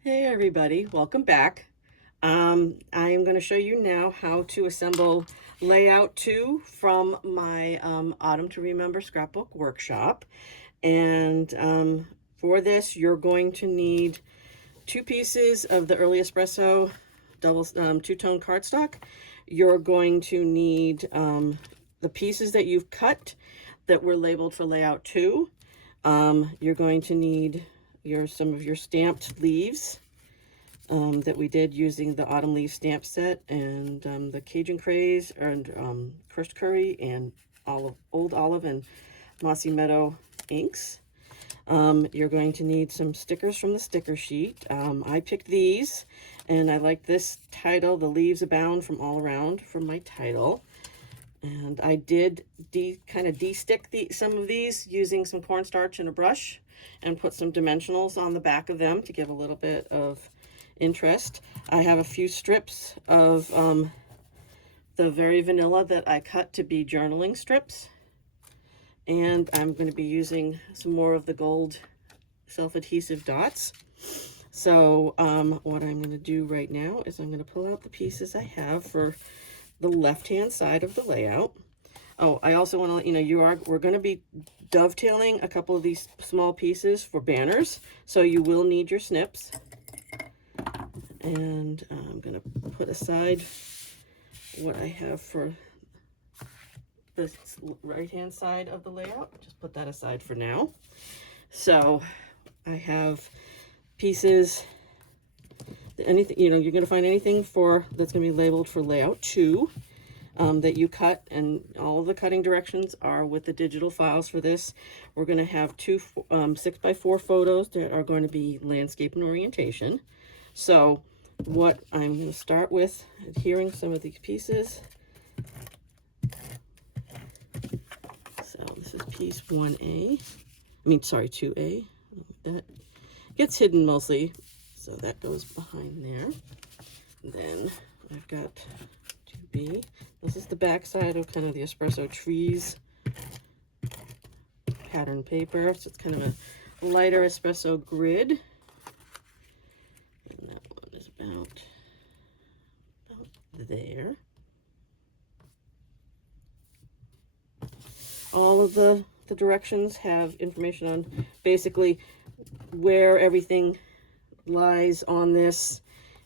Hey everybody, welcome back. I am going to show you now how to assemble layout 2 from my Autumn to Remember Scrapbook Workshop. And for this, you're going to need 2 pieces of the Early Espresso double two-tone cardstock. You're going to need the pieces that you've cut that were labeled for layout 2. You're going to need some of your stamped leaves that we did using the autumn leaf stamp set, and the Cajun Craze and crushed curry and old olive and mossy meadow inks. You're going to need some stickers from the sticker sheet. I picked these, and I like this title, "The Leaves Abound from All Around," from my title. And I did kind of de-stick some of these using some cornstarch and a brush, and put some dimensionals on the back of them to give a little bit of interest. I have a few strips of the Very Vanilla that I cut to be journaling strips. And I'm going to be using some more of the gold self-adhesive dots. So what I'm going to do right now is I'm going to pull out the pieces I have for the left-hand side of the layout. Oh, I also want to let you know we're going to be dovetailing a couple of these small pieces for banners, so you will need your snips. And I'm going to put aside what I have for the right-hand side of the layout. Just put that aside for now. So I have pieces, anything, you're going to find anything that's going to be labeled for layout 2 that you cut, and all of the cutting directions are with the digital files for this. We're going to have two 6x4 photos that are going to be landscape and orientation. So what I'm going to start with, adhering some of these pieces. So this is piece 1A. Sorry, 2A. That gets hidden mostly, so that goes behind there. And then I've got 2B. This is the back side of kind of the espresso trees pattern paper. So it's kind of a lighter espresso grid. And that one is about there. All of the directions have information on basically where everything lies on this,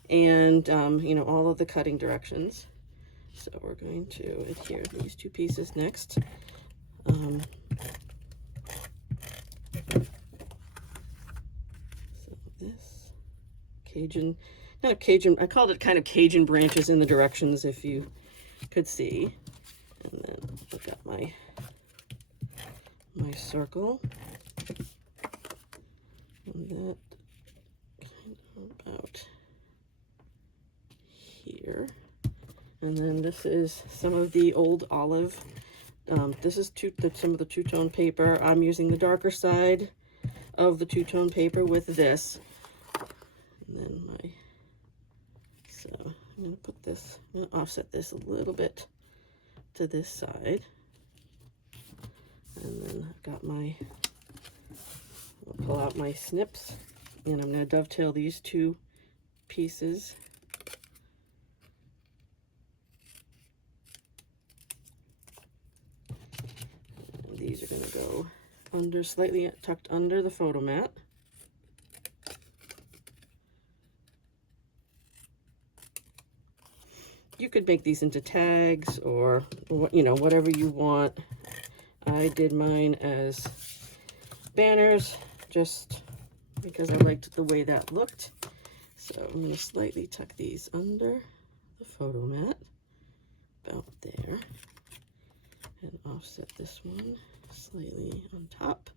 and all of the cutting directions. So we're going to adhere these 2 pieces next. So this Cajun, not Cajun, I called it kind of Cajun branches in the directions, if you could see. And then I've got my circle, and that kind of about here. And then this is some of the old olive. This is some of the two-tone paper. I'm using the darker side of the two-tone paper with this. And then so I'm going to put this, I'm going to offset this a little bit to this side. And then I've got I'll pull out my snips, and I'm going to dovetail these 2 pieces. And these are going to go slightly tucked under the photo mat. You could make these into tags or whatever you want. I did mine as banners just because I liked the way that looked. So I'm going to slightly tuck these under the photo mat, about there, and offset this one slightly on top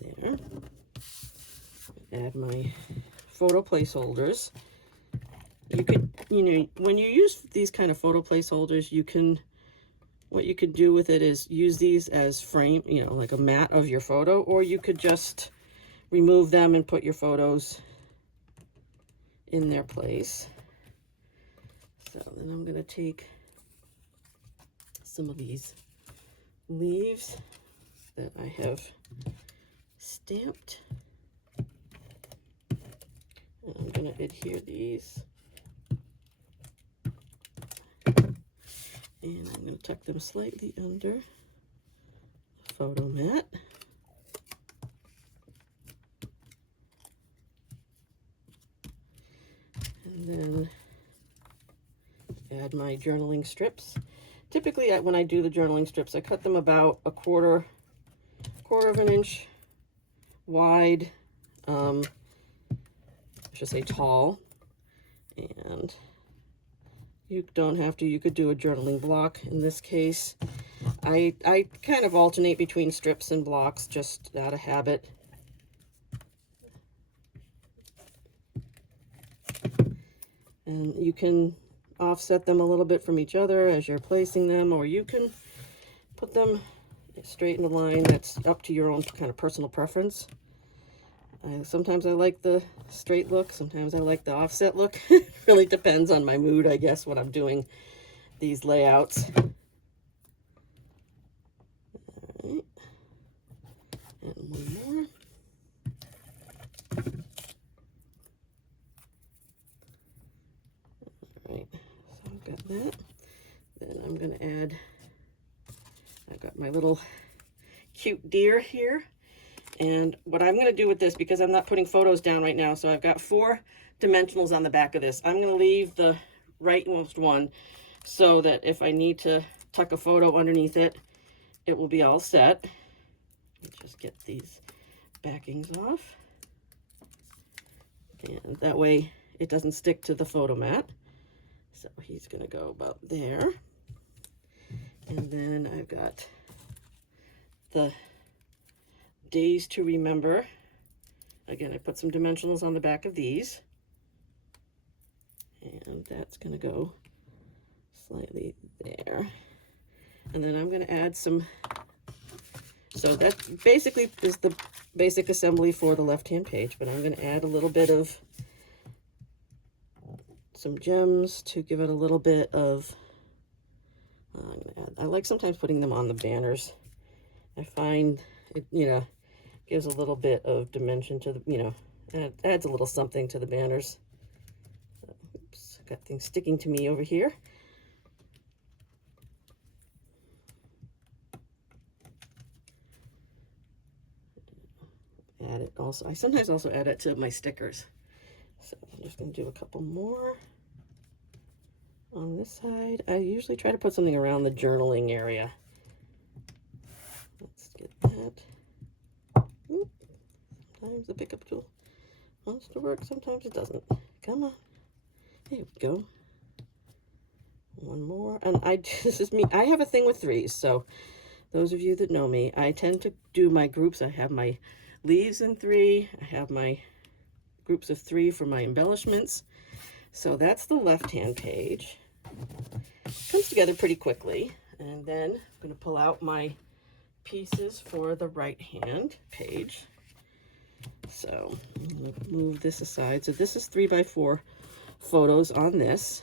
there. Add my photo placeholders. You could, when you use these kind of photo placeholders, what you could do with it is use these as frame, like a mat of your photo, or you could just remove them and put your photos in their place. So then I'm going to take some of these leaves that I have stamped. going to adhere these. And I'm going to tuck them slightly under the photo mat. And then add my journaling strips. Typically, when I do the journaling strips, I cut them about a quarter of an inch wide, I should say tall. And you don't have to, you could do a journaling block. In this case, I kind of alternate between strips and blocks just out of habit. And you can offset them a little bit from each other as you're placing them, or you can put them straight in a line. That's up to your own kind of personal preference. Sometimes I like the straight look, sometimes I like the offset look. It really depends on my mood, I guess, when I'm doing these layouts. All right. And one more. All right, so I've got that. Then I'm going to add, I've got my little cute deer here. And what I'm going to do with this, because I'm not putting photos down right now, so I've got 4 dimensionals on the back of this. I'm going to leave the rightmost one so that if I need to tuck a photo underneath it, it will be all set. Let me just get these backings off. And that way it doesn't stick to the photo mat. So he's going to go about there. And then I've got the days to remember. Again, I put some dimensionals on the back of these. And that's going to go slightly there. And then I'm going to add some, so that basically is the basic assembly for the left-hand page, but I'm going to add a little bit of some gems to give it a little bit of, I like sometimes putting them on the banners. I find it, you know, gives a little bit of dimension to the, you know, it adds a little something to the banners. So, oops, got things sticking to me over here. Add it also, I sometimes also add it to my stickers. So I'm just going to do a couple more on this side. I usually try to put something around the journaling area. Let's get that. Sometimes the pickup tool wants to work, sometimes it doesn't. Come on. There we go. One more. And this is me. I have a thing with 3s. So those of you that know me, I tend to do my groups. I have my leaves in 3. I have my groups of 3 for my embellishments. So that's the left-hand page. Comes together pretty quickly. And then I'm going to pull out my pieces for the right-hand page. So I'm going to move this aside. So this is 3x4 photos on this.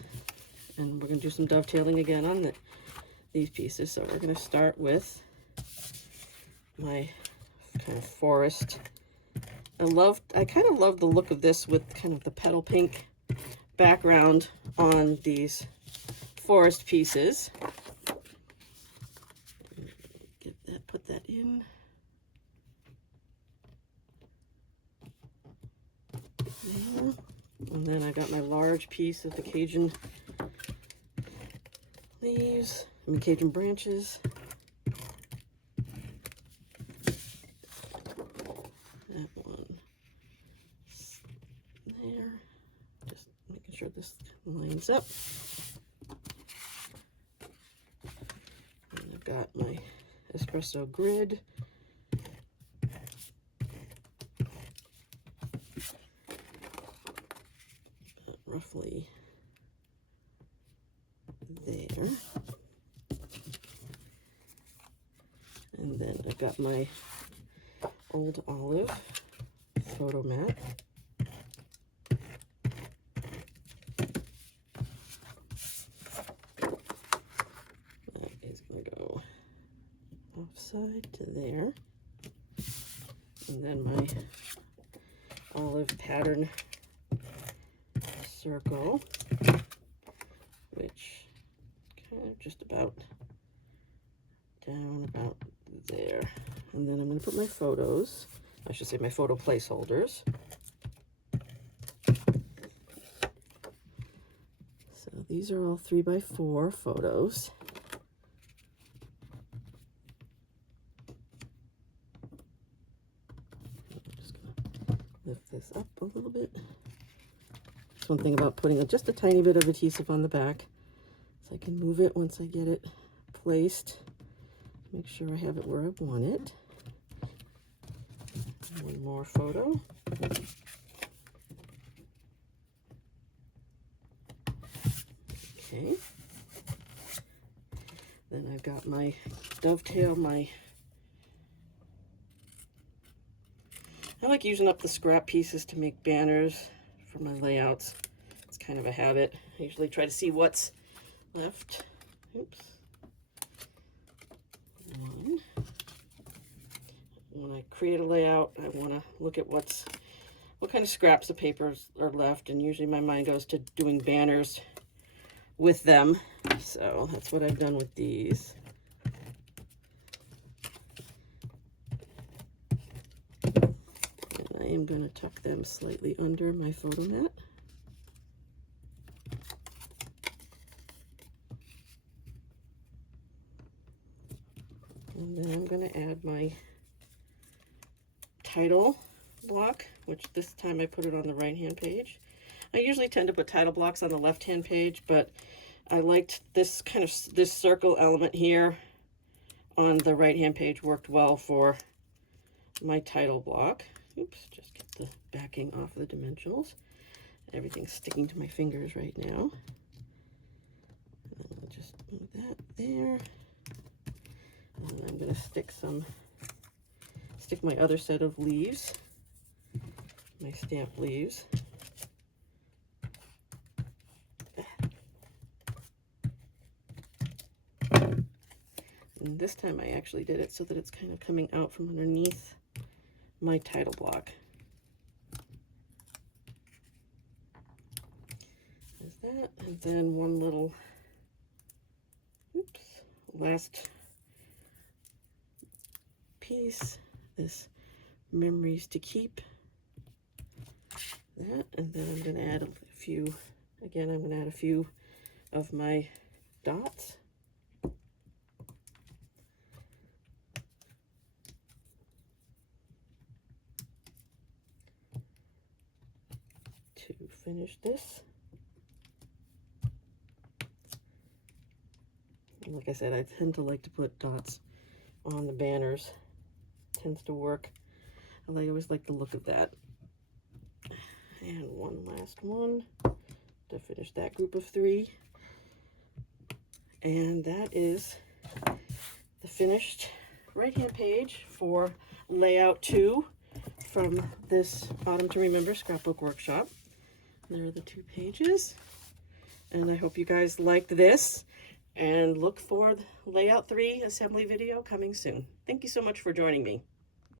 And we're going to do some dovetailing again on these pieces. So we're going to start with my kind of forest. I kind of love the look of this with kind of the petal pink background on these forest pieces. Get that, put that in. There. And then I got my large piece of the Cajun leaves, and Cajun branches. That one there. Just making sure this lines up. And I've got my espresso grid. Roughly there. And then I've got my old olive photo mat. That is going to go offside to there. And then my olive pattern circle, which kind of just about down about there. And then I'm going to put my photos, I should say my photo placeholders. So these are all 3x4 photos. I'm just going to lift this up a little bit. That's one thing about putting just a tiny bit of adhesive on the back, so I can move it once I get it placed. Make sure I have it where I want it. One more photo. Okay. Then I've got my dovetail, I like using up the scrap pieces to make banners for my layouts. It's kind of a habit. I usually try to see what's left. Oops. One. When I create a layout, I want to look at what kind of scraps of papers are left, and usually my mind goes to doing banners with them. So that's what I've done with these. And I am going to tuck them slightly under my photo mat. And then I'm going to add my title block, which this time I put it on the right-hand page. I usually tend to put title blocks on the left-hand page, but I liked this this circle element here on the right-hand page worked well for my title block. Oops, just get the backing off of the dimensionals. Everything's sticking to my fingers right now. And I'll just move that there. And I'm going to stick my other set of leaves, my stamp leaves. And this time I actually did it so that it's kind of coming out from underneath my title block. There's that, and then one little, last piece, this memories to keep. That, and then I'm going to add a few, again, I'm going to add a few of my dots. To finish this. And like I said, I tend to like to put dots on the banners. Tends to work. I always like the look of that. And one last one to finish that group of 3. And that is the finished right-hand page for layout 2 from this Autumn to Remember Scrapbook Workshop. There are the 2 pages. And I hope you guys liked this, and look for the layout 3 assembly video coming soon. Thank you so much for joining me.